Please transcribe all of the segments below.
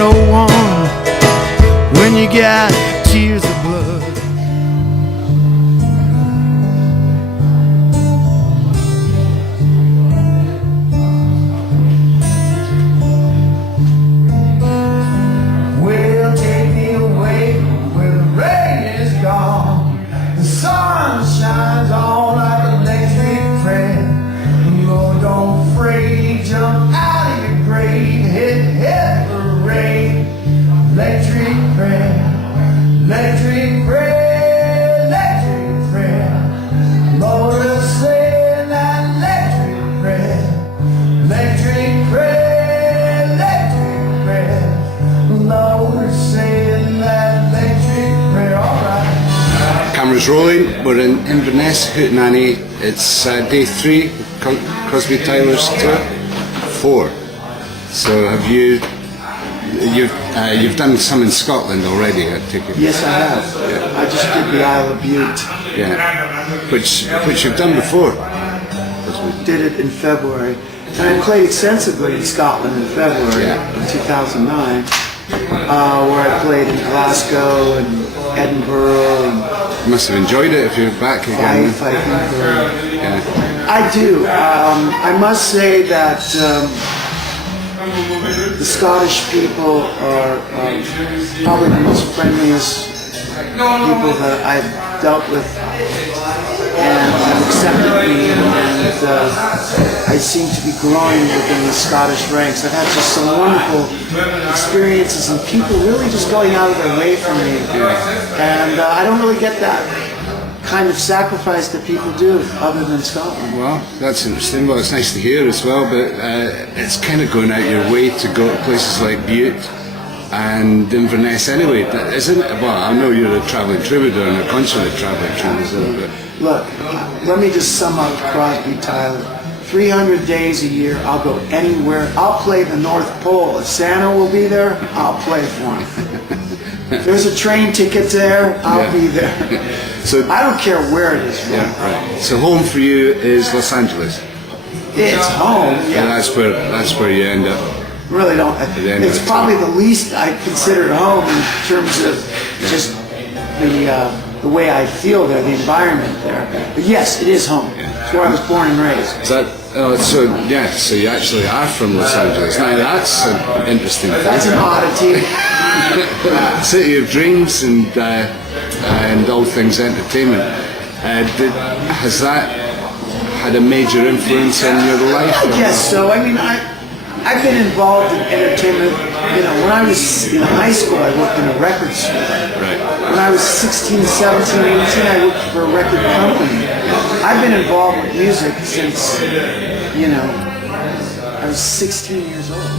no one when you got tears of blood. Well, take me away where the rain is gone, the sun shines on like an electric friend. Lord, don't afraid, jump out of your grave, hit the rain. Electric prayer, electric prayer, electric prayer. Lord, will say that electric prayer, electric prayer, electric prayer. Lord, will say that electric prayer. All right. Camera's rolling. We're in Inverness, Hootananny. It's day 3, Crosby Tyler's tour. 4. So have you've done some in Scotland already, I take it? Yes, I have. Yeah. I just did the Isle of Bute. Yeah. Which you've done before. Did it in February. And I played extensively in Scotland in February in 2009, where I played in Glasgow and Edinburgh and You must have enjoyed it if you're back again. Fife, I think. Yeah. I do. I must say that the Scottish people are probably the most friendliest people that I've dealt with, and have accepted me, and I seem to be growing within the Scottish ranks. I've had just some wonderful experiences and people really just going out of their way for me, and I don't really get that kind of sacrifice that people do other than Scotland. Well, that's interesting. Well, it's nice to hear as well, but it's kind of going out your way to go to places like Bute and Inverness anyway, isn't it? Well, I know you're a travelling troubadour and a consummate travelling troubadour, but... Look, let me just sum up Crosby Tyler. 300 days a year, I'll go anywhere. I'll play the North Pole. If Santa will be there, I'll play for him. If there's a train ticket there, I'll be there. So I don't care where it is. Yeah, right. So home for you is Los Angeles. It's home. Yeah. And that's where you end up. Really don't. It's probably the least I consider home in terms of just the way I feel there, the environment there. But yes, it is home. It's where I was born and raised. Is that, so you actually are from Los Angeles. Now that's an interesting thing. That's an oddity. City of dreams and all things entertainment. Has that had a major influence on your life? I guess so. I mean, I've been involved in entertainment. You know, when I was in high school, I worked in a record store. Right. When I was 16, 17, 18, I worked for a record company. I've been involved with music since, you know, I was 16 years old.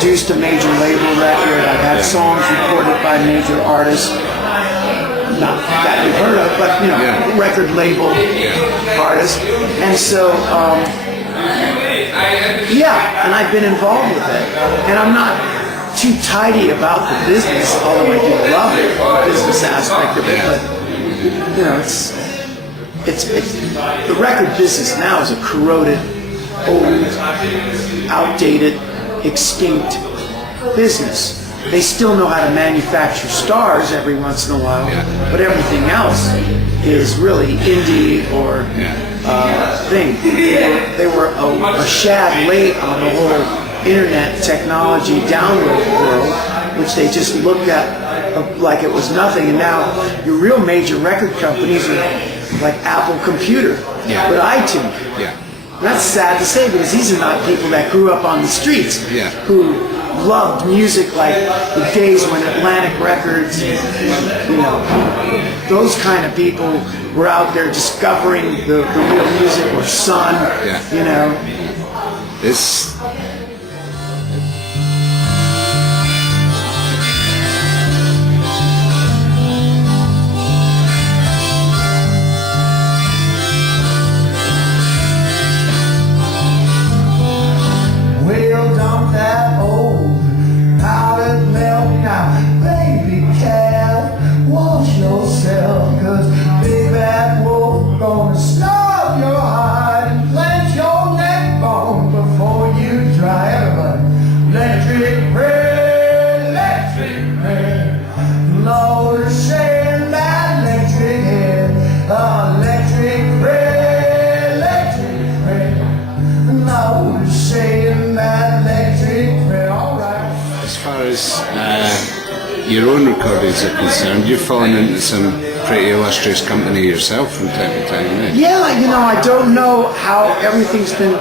Produced a major label record. I've had songs recorded by major artists, not that you've heard of, but you know, record label artists. And so, and I've been involved with it. And I'm not too tidy about the business, although I do love it, the business aspect of it. But you know, it's the record business now is a corroded, old, outdated, extinct business. They still know how to manufacture stars every once in a while, but everything else is really indie or thing. They were a shad late on the whole internet technology download world, which they just looked at like it was nothing. And now your real major record companies are like Apple Computer, but iTunes. That's sad to say because these are not people that grew up on the streets Yeah. who loved music like the days when Atlantic Records, you know, those kind of people were out there discovering the real music, or Sun, Yeah. you know. It's Well, don't that old powdered milk now, baby calf, wash yourself, 'cause big bad wolf gonna snub your hide and plant your neck bone before you dry everybody. Electric red, Lord saying that electric head, electric red, Lord saying that electric red, alright. as far as your own recordings are concerned, you've fallen into some pretty illustrious company yourself from time to time, eh? Yeah, you know, I don't know how everything's been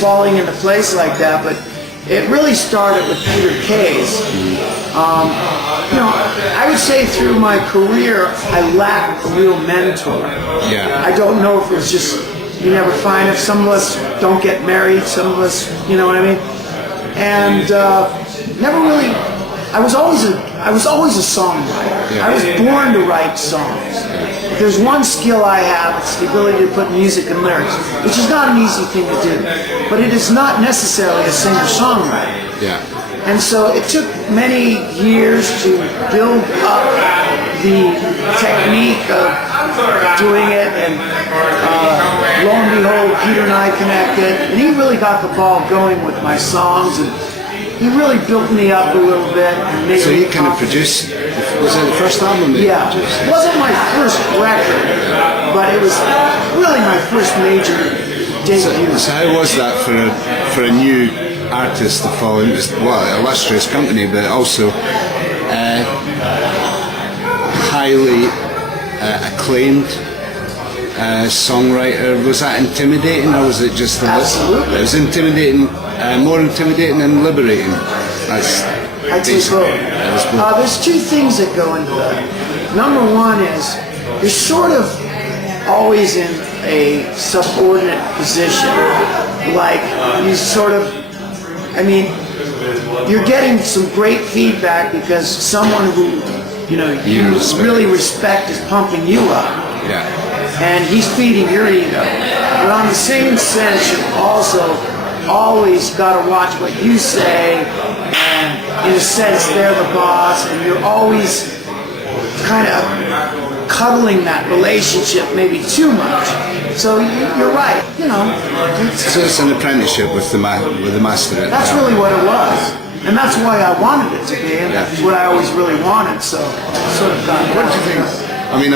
falling into place like that, but it really started with Peter Kay's. You know, I would say through my career, I lacked a real mentor. Yeah. I don't know if it was just, you never find it. Some of us don't get married, some of us, you know what I mean? And never really, I was always a songwriter. Yeah. I was born to write songs. If there's one skill I have, it's the ability to put music and lyrics, which is not an easy thing to do. But it is not necessarily a singer-songwriter. Yeah. And so it took many years to build up the technique of doing it, and lo and behold, Peter and I connected, and he really got the ball going with my songs, and he really built me up a little bit. And made So me you kind of produced, was it the first album that you Yeah, produced? it wasn't my first record, but it was really my first major debut. So how was that for a new artist to fall into, well, illustrious company, but also highly acclaimed songwriter? Was that intimidating, or was it just Absolutely. It was intimidating, more intimidating than liberating. That's I'd say basically- both. It was both. There's two things that go into that. Number one is you're sort of always in a subordinate position. Like you sort of, I mean, you're getting some great feedback because someone who, you know, you respect. really respect is pumping you up. Yeah. And he's feeding your ego. But on the same sense, you've also always got to watch what you say, and in a sense, they're the boss, and you're always kind of cuddling that relationship maybe too much. So you're right, you know. So it's an apprenticeship with the master. That's really what it was. And that's why I wanted it to be, and Yeah. that's what I always really wanted, so I sort of got What do you think? I mean,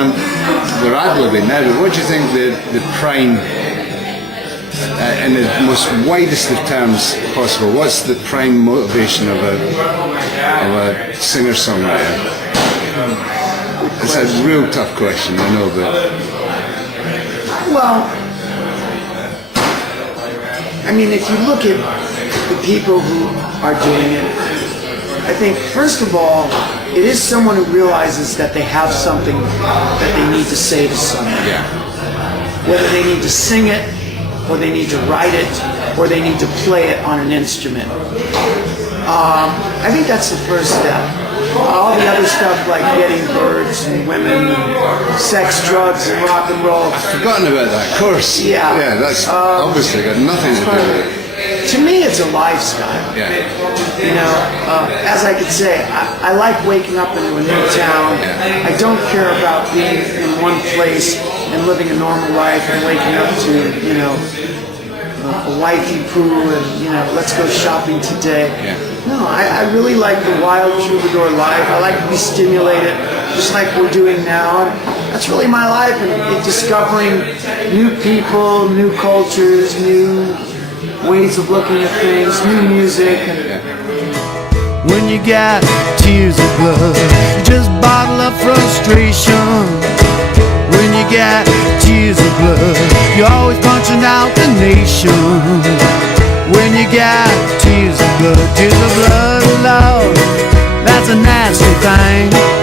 we're ad-libbing now, but what do you think the prime, in the most widest of terms possible, what's the prime motivation of a singer-songwriter? It's a real tough question, I know, but Well, I mean, if you look at the people who are doing it, I think, first of all, it is someone who realizes that they have something that they need to say to someone. yeah, Whether they need to sing it, or they need to write it, or they need to play it on an instrument. I think that's the first step. All the other stuff like getting birds and women and sex, drugs, and rock and roll. forgotten about that, of course. Yeah. Yeah, that's obviously got nothing to do with it. To me, it's a lifestyle. Yeah, You know, as I could say, I like waking up into a new town. Yeah. I don't care about being in one place and living a normal life and waking up to, you know, a wifey poo and, you know, let's go shopping today. Yeah. No, I really like the wild troubadour life. I like to be stimulated, just like we're doing now. And that's really my life, and discovering new people, new cultures, new ways of looking at things, new music. And When you got tears of blood, just bottle up frustration. When you got tears of blood, You're always punching out the nation when you got tears of blood, Lord. That's a nasty thing.